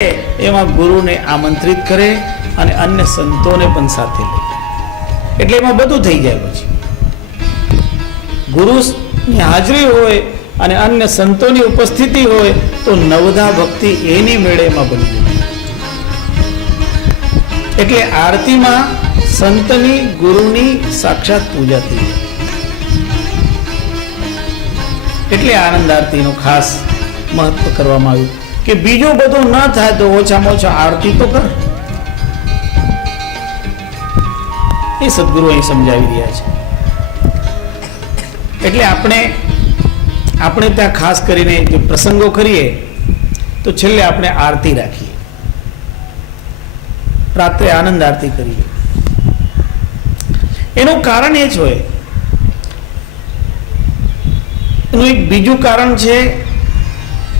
એમાં ગુરુને આમંત્રિત કરે અને અન્ય સંતોને પણ સાથે લે, એટલે એમાં બધું થઈ જાય. પછી ગુરુની હાજરી હોય અને અન્ય સંતોની ઉપસ્થિતિ હોય તો નવધા ભક્તિ એની મેળે એમાં બની જાય. એટલે આરતીમાં સંતની ગુરુની સાક્ષાત પૂજા થઈ જાય. એટલે આનંદ આરતીનું ખાસ મહત્વ કરવામાં આવ્યું કે બીજું બધું ન થાય તો ઓછામાં ઓછા આરતી તો કર. એ સદગુરુ અહીં સમજાવી રહ્યા છે. એટલે આપણે ત્યાં ખાસ કરીને જો પ્રસંગો કરીએ તો છેલ્લે આપણે આરતી રાખીએ, રાત્રે આનંદ આરતી કરીએ. એનું કારણ એ જ હોય. એનું એક બીજું કારણ છે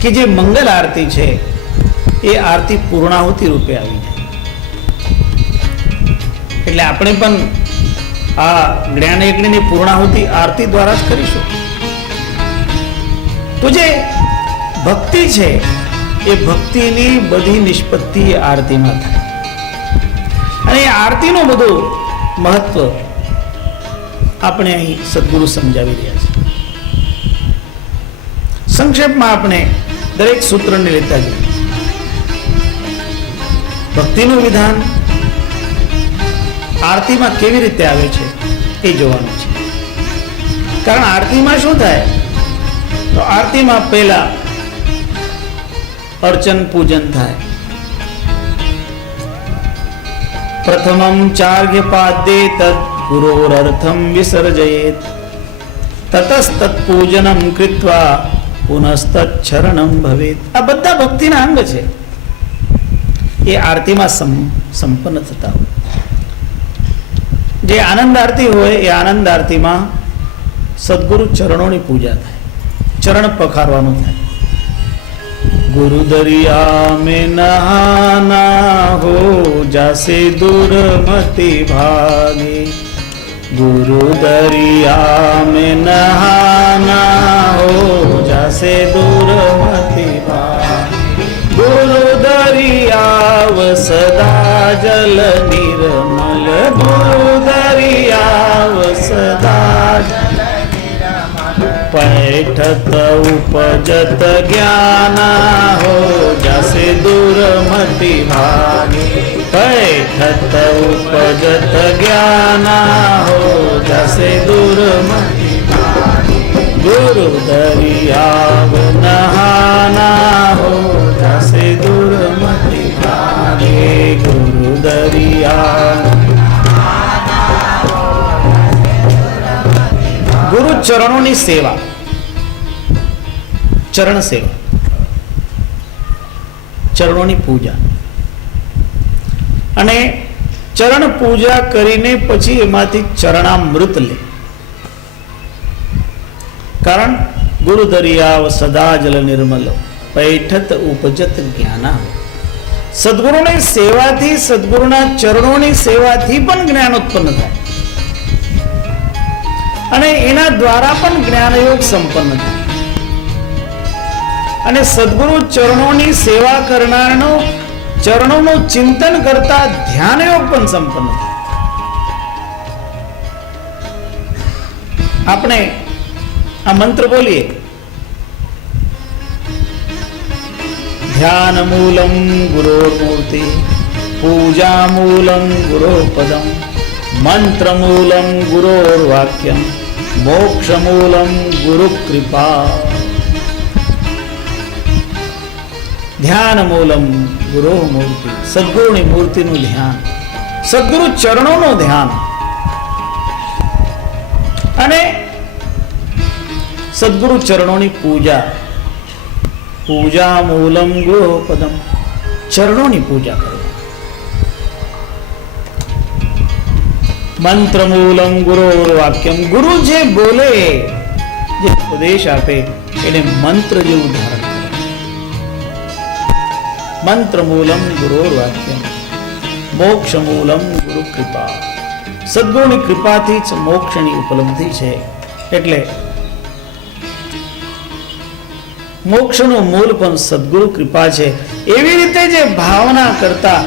કે જે મંગલ આરતી છે એ આરતી પૂર્ણાહુતિ રૂપે આવી જાય. એટલે આપણે પણ આ જ્ઞાનયજ્ઞની પૂર્ણાહુતિ આરતી દ્વારા જ કરીશું. તો જે ભક્તિ છે એ ભક્તિની બધી નિષ્પત્તિ આરતીમાં થાય. અને એ આરતીનું બધું મહત્વ આપણે અહીં સદગુરુ સમજાવી રહ્યા છે. સંક્ષેપમાં આપણે દરેક સૂત્રને લેતા જઈએ. ભક્તિનું વિધાન આરતીમાં કેવી રીતે આવે છે એ જોવાનું છે. કારણ આરતીમાં શું થાય તો આરતીમાં પહેલા અર્ચન પૂજન થાય. પ્રથમમ ચાર્ય પાદ્યે તદ ગુરોરર્થમ વિસર્જયેત તતસ્તત પૂજનમ કૃત્વા પુનસ્તત ચરણમ ભવેત. આ બધા ભક્તિના અંગ છે. એ આરતીમાં સંપન્ન થતા હોય. જે આનંદ આરતી હોય એ આનંદ આરતીમાં સદગુરુ ચરણોની પૂજા થાય, ચરણ પખારવાનું થાય. ગુરુ દરિયા મેં નહાના હો જાસે દુર્મતિ ભાગે. गुरु दरिया में नहाना हो जैसे दूरमति भागे. गुरु दरियाव सदा जल निर्मल. गुरु दरियाव सदा जल निर्मल. पैठत उपजत ज्ञाना हो जैसे दूरमति भागे. पैठत उपजत ज्ञाना हो जैसे दूरमति भागे. गुरु दरियाव नहाना हो जैसे दूरमति भागे. गुरु दरियाव. गुरु चरणों की सेवा, चरण सेवा, चरणों की पूजा અને ચરણ પૂજા કરીને પછી એમાંથી ચરણામૃત લે. કારણ ગુરુ દરિયાવ સદા જલ નિર્મલ પૈઠત ઉપજત જ્ઞાના. સદગુરુની સેવાથી, સદગુરુના ચરણોની સેવાથી પણ જ્ઞાન ઉત્પન્ન થાય અને એના દ્વારા પણ જ્ઞાનયોગ સંપન્ન થાય. અને સદગુરુ ચરણોની સેવા કરનારનો ચરણોનું ચિંતન કરતા ધ્યાન યોગ પણ સંપન્ન થાય. આપણે આ મંત્ર બોલીએ. ધ્યાન મૂલમ ગુરોર્મૂર્તિ, પૂજા મૂલમ ગુરોપદમ, મંત્ર મૂલમ ગુરોર્વાક્યમ, મોક્ષ મૂલમ ગુરુ કૃપા. ધ્યાન મૂલમ ગુરુ મૂર્તિ, સદગુરુની મૂર્તિનું ધ્યાન, સદગુરુ ચરણોનું ધ્યાન અને સદગુરુ ચરણોની પૂજા. પૂજા મૂલમ ગુરુપદમ, ચરણોની પૂજા કરો. મંત્ર મૂલમ ગુરોર્વાક્યમ, ગુરુ જે બોલે, જે ઉપદેશ આપે એને મંત્ર જેવું ધારણ. મંત્ર મૂલમ ગુરોર્વાક્યમ, મોક્ષ મૂલમ ગુરુ કૃપા. સદગુરુની કૃપાથી જ મોક્ષની ઉપલબ્ધિ છે. એટલે મોક્ષનું મૂળ પણ સદગુરુ કૃપા છે. એવી રીતે જે ભાવના કરતા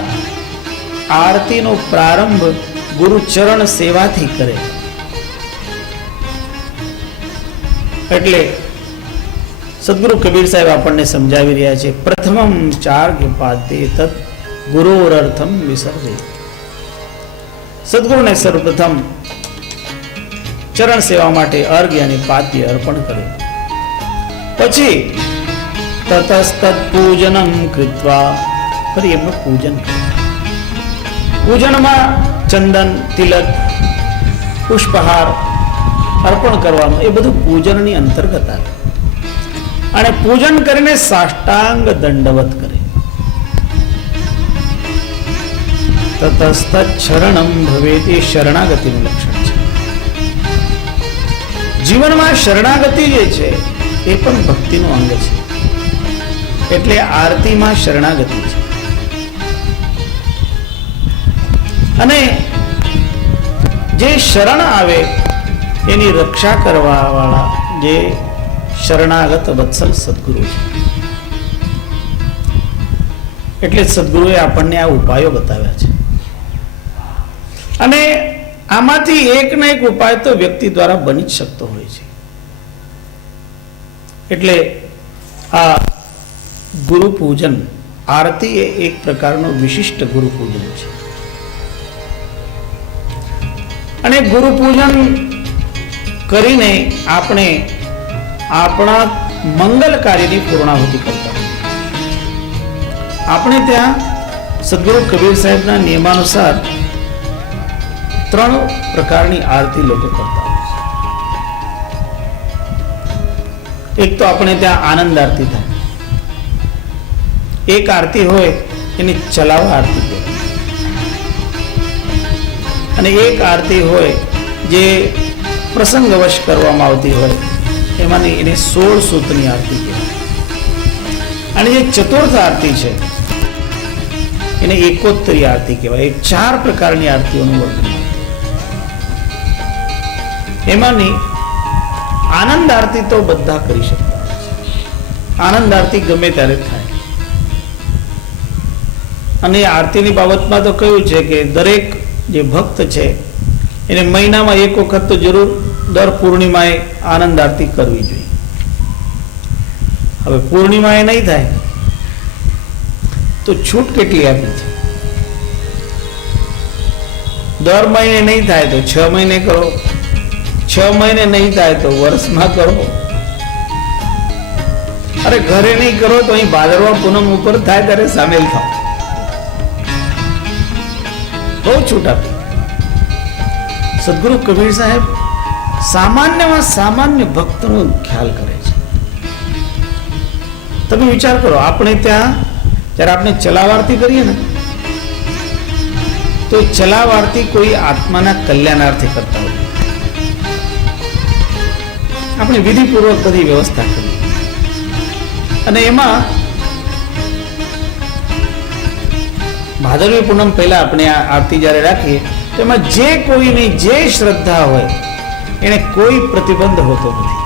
આરતીનો પ્રારંભ ગુરુ ચરણ સેવાથી કરે. એટલે સદગુરુ કબીર સાહેબ આપણને સમજાવી રહ્યા છે, પ્રથમમ ચાર્ગ પાદ્ય તત ગુરોરર્થમ વિસર્જે. સદગુરુને સર્વપ્રથમ ચરણ સેવા માટે અર્ઘ્ય અને પાદ્ય અર્પણ કરે. પછી તતસ્તત પૂજનમ કૃત્વા, ફરી એમનું પૂજન કરે. પૂજનમાં ચંદન, તિલક, પુષ્પહાર અર્પણ કરવાનું એ બધું પૂજનની અંતર્ગત આવે. અને પૂજન કરીને સાષ્ટાંગ દંડવત કરે. તતસ્તત શરણમ ભવેત, એ શરણાગતિનું લક્ષણ છે. જીવનમાં શરણાગતિ જે છે એ પણ ભક્તિનું અંગ છે. એટલે આરતીમાં શરણાગતિ છે. અને જે શરણ આવે એની રક્ષા કરવા વાળા જે શરણાગત વત્સલ સદગુરુ છે. એટલે સદગુરુએ આપણને આ ઉપાયો બતાવ્યા છે. અને આમાંથી એક ને એક ઉપાય તો વ્યક્તિ દ્વારા બની જ શકતો હોય છે. એટલે આ ગુરુ પૂજન, આરતી એ એક પ્રકારનું વિશિષ્ટ ગુરુ પૂજન છે. અને ગુરુ પૂજન કરીને આપણે આપણા મંગલ કાર્યની પૂર્ણાહુતિ કરતા. આપણે ત્યાં સદગુરુ કબીર સાહેબના નિયમાનુસાર 3 પ્રકારની આરતી લોકો કરતા હોય છે. એક તો આપણે ત્યાં આનંદ આરતી થાય. એક આરતી હોય એની ચલાવા આરતી કહેવાય. અને એક આરતી હોય જે પ્રસંગવશ કરવામાં આવતી હોય, એમાંની એને 16 સૂત્રની આરતી કહેવાય. અને જે ચતુર્થ આરતી છે એને એકોત્તરી આરતી કહેવાય. એ 4 પ્રકારની આરતીઓનું વર્ણન. એમાંની આનંદ આરતી તો બધા કરી શકતા હોય છે. આનંદ આરતી ગમે ત્યારે થાય. અને આરતીની બાબતમાં તો કહ્યું છે કે દરેક જે ભક્ત છે એને મહિનામાં એક વખત તો જરૂર દર પૂર્ણિમાએ આનંદ આરતી કરવી જોઈએ. હવે પૂર્ણિમાએ નહીં થાય તો છૂટ કેટલી આપી છે? દર મહિને નહીં થાય તો 6 મહિને કરો, 6 મહિને નહીં થાય તો વર્ષમાં કરો. અરે ઘરે નહીં કરો તો અહીં ભાદરવા પૂનમ ઉપર થાય ત્યારે સામેલ થાવ. બહુ છૂટ આપી. સદગુરુ કબીર સાહેબ સામાન્યમાં સામાન્ય ભક્તનો ખ્યાલ કરે છે. તમે વિચાર કરો, આપણે ત્યાં જ્યારે આપણે ચલાવ આરતી કરીએ ને તો ચલાવ આરતી કોઈ આત્માના કલ્યાણાર્થે કરતા હોય. આપણે વિધિપૂર્વક બધી વ્યવસ્થા કરીએ અને એમાં ભાદરવી પૂનમ પહેલા આપણે આ આરતી જ્યારે રાખીએ તો એમાં જે કોઈની જે શ્રદ્ધા હોય એને કોઈ પ્રતિબંધ હોતો નથી.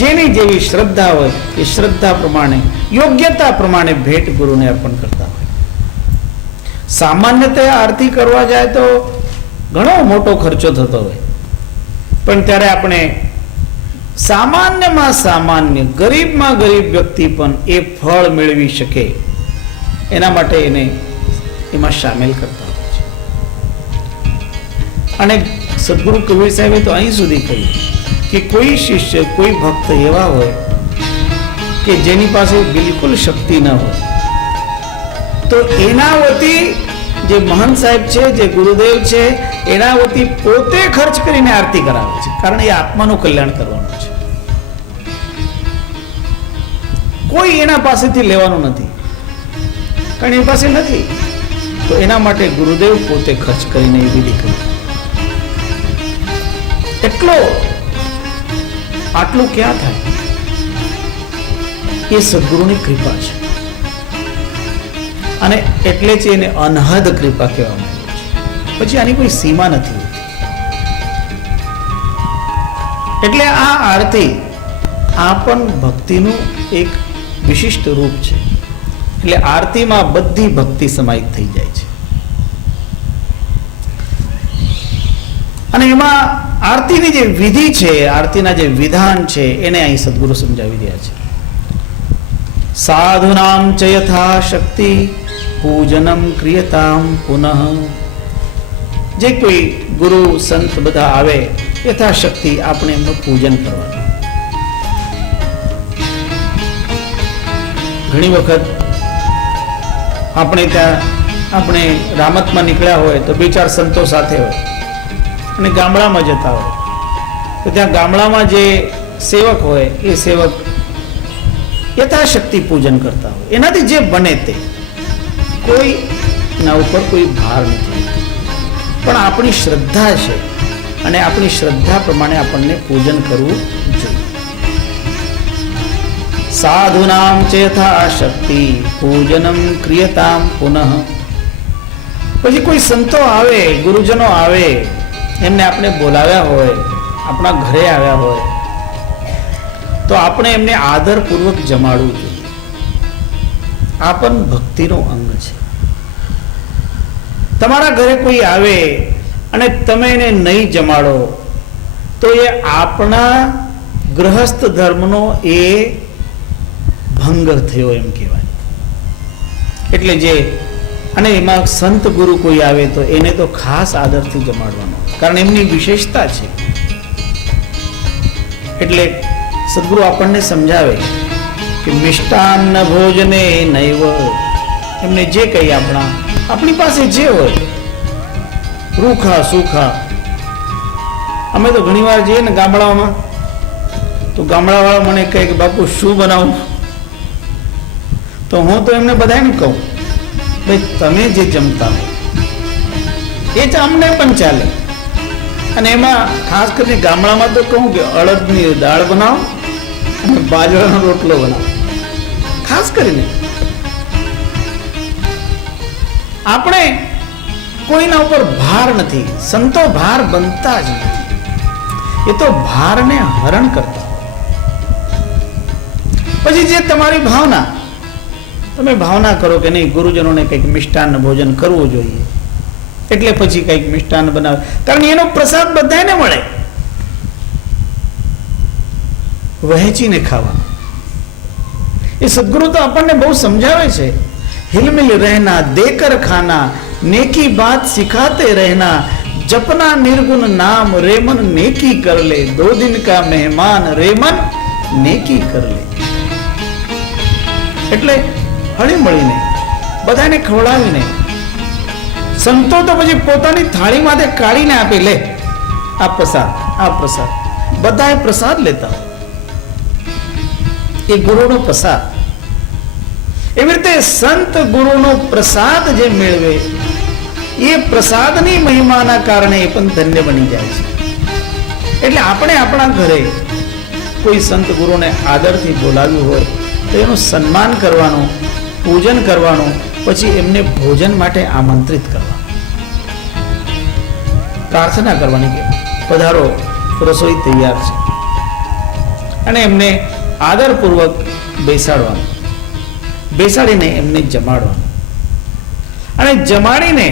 જેની જેવી શ્રદ્ધા હોય એ શ્રદ્ધા પ્રમાણે, યોગ્યતા પ્રમાણે ભેટ ગુરુને અર્પણ કરતા હોય. સામાન્યતઃ આરતી કરવા જાય તો ઘણો મોટો ખર્ચો થતો હોય, પણ ત્યારે આપણે સામાન્યમાં સામાન્ય, ગરીબમાં ગરીબ વ્યક્તિ પણ એ ફળ મેળવી શકે એના માટે એને એમાં સામેલ કરતા હોય છે. અને સદગુરુ કબીર સાહેબે તો અહીં સુધી કહ્યું કે કોઈ શિષ્ય, કોઈ ભક્ત એવા હોય કે જેની પાસે બિલકુલ શક્તિ ન હોય તો એના વતી જે મહંત સાહેબ છે, જે ગુરુદેવ છે, એના વતી પોતે ખર્ચ કરીને આરતી કરાવે છે. કારણ એ આત્માનું કલ્યાણ કરવાનું છે. કોઈ એના પાસેથી લેવાનું નથી, કારણ એની પાસે નથી. તો એના માટે ગુરુદેવ પોતે ખર્ચ કરીને એ વિધિ કરી. આટલું ક્યાં થાય? એ સદગુરુની કૃપા છે. અને એટલે જ એને અનહદ કૃપા કહેવામાં આવે છે. પછી આની કોઈ સીમા નથી હોતી. એટલે આ આરતી આ પણ ભક્તિનું એક વિશિષ્ટ રૂપ છે. એટલે આરતીમાં બધી ભક્તિ સમાહિત થઈ જાય છે. અને એમાં આરતીની જે વિધિ છે, આરતીના જે વિધાન છે, એને અહીં સદગુરુ સમજાવી રહ્યા છે. સાધુનામ ચ યથા શક્તિ પૂજનમ ક્રિયતામ પુનઃ. જે કોઈ ગુરુ સંત બધા આવે યથાશક્તિ આપણે એમનું પૂજન કરવાનું. ઘણી વખત આપણે રામતમાં નીકળ્યા હોય તો બે ચાર સંતો સાથે હોય અને ગામડામાં જતા હોય તો ત્યાં ગામડામાં જે સેવક હોય એ સેવક યથાશક્તિ પૂજન કરતા હોય, એનાથી જે બને તે, કોઈ ના ઉપર કોઈ ભાર નથી, પણ આપણી શ્રદ્ધા છે અને આપણી શ્રદ્ધા પ્રમાણે આપણને પૂજન કરવું જોઈએ. સાધુનામ ચેથા શક્તિ પૂજનમ ક્રિયતામ પુનઃ. પછી કોઈ સંતો આવે, ગુરુજનો આવે, એમને આપણે બોલાવ્યા હોય, આપણા ઘરે આવ્યા હોય તો આપણે એમને આદરપૂર્વક જમાડવું જોઈએ. આ પણ ભક્તિનો અંગ છે. તમારા ઘરે કોઈ આવે અને તમે એને નહીં જમાડો તો એ આપણા ગૃહસ્થ ધર્મનો એ ભંગ થયો એમ કહેવાય. એટલે જે અને એમાં સંત ગુરુ કોઈ આવે તો એને તો ખાસ આદરથી જમાડવાનો, કારણ એમની વિશેષતા છે. એટલે સદગુરુ આપણને સમજાવે કે મિષ્ટાન્ન ભોજને નૈવ. એમને જે કંઈ આપણી પાસે જે હોય, રૂખા સૂખા. અમે તો ઘણી વાર જઈએ ને ગામડાઓમાં તો ગામડાવાળા મને કહે કે બાપુ શું બનાવું, તો હું તો એમને બધાને કહું ભાઈ તમે જે જમતા હો એ જ અમને પણ ચાલે. અને એમાં ખાસ કરીને ગામડામાં તો કહું કે અડદની દાળ બનાવો અને બાજરાનો રોટલો બનાવો. ખાસ કરીને આપણે કોઈના ઉપર ભાર નથી. સંતો ભાર બનતા જ નથી, એ તો ભારને હરણ કરતા. પછી જે તમારી ભાવના, તમે ભાવના કરો કે નહીં ગુરુજનોને કંઈક મિષ્ટાન્ન ભોજન કરવું જોઈએ, એટલે પછી કંઈક મિષ્ટાન્ન બનાવે, કારણ એનો પ્રસાદ બધાને મળે. વહેંચીને ખાવા એ સદગુરુ તો આપણને બહુ સમજાવે છે. हिलमिल रहना देकर खाना नेकी बात सिखाते रहना जपना निर्गुण नाम रेमन नेकी कर ले 2 दिन का मेहमान रेमन नेकी कर ले. એટલે હળી મળીને બધાને ખવડાવીને, સંતો તો પછી પોતાની થાળીમાંથી કાઢીને આપે, લે આ પ્રસાદ, આ પ્રસાદ. બધાએ પ્રસાદ લેતા હોય, એ ગુરુનો પ્રસાદ. એવી રીતે સંત ગુરુનો પ્રસાદ જે મેળવે એ પ્રસાદની મહિમાના કારણે એ પણ ધન્ય બની જાય છે. એટલે આપણે આપણા ઘરે કોઈ સંત ગુરુને આદરથી બોલાવ્યું હોય તો એનું સન્માન કરવાનું, પૂજન કરવાનું, પછી એમને ભોજન માટે આમંત્રિત કરવાનું, પ્રાર્થના કરવાની કે પધારો, રસોઈ તૈયાર છે, અને એમને આદરપૂર્વક બેસાડવાનું, બેસાડીને એમને જમાડવાનું. અને જમાડીને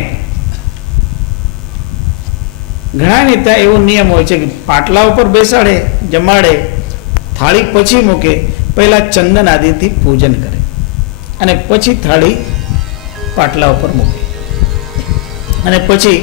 ઘણા નેતા એવો નિયમ હોય છે કે પાટલા ઉપર બેસાડે, જમાડે, થાળી પછી મૂકે, પહેલા ચંદન આદિથી પૂજન કરે અને પછી થાળી પાટલા ઉપર મૂકે અને પછી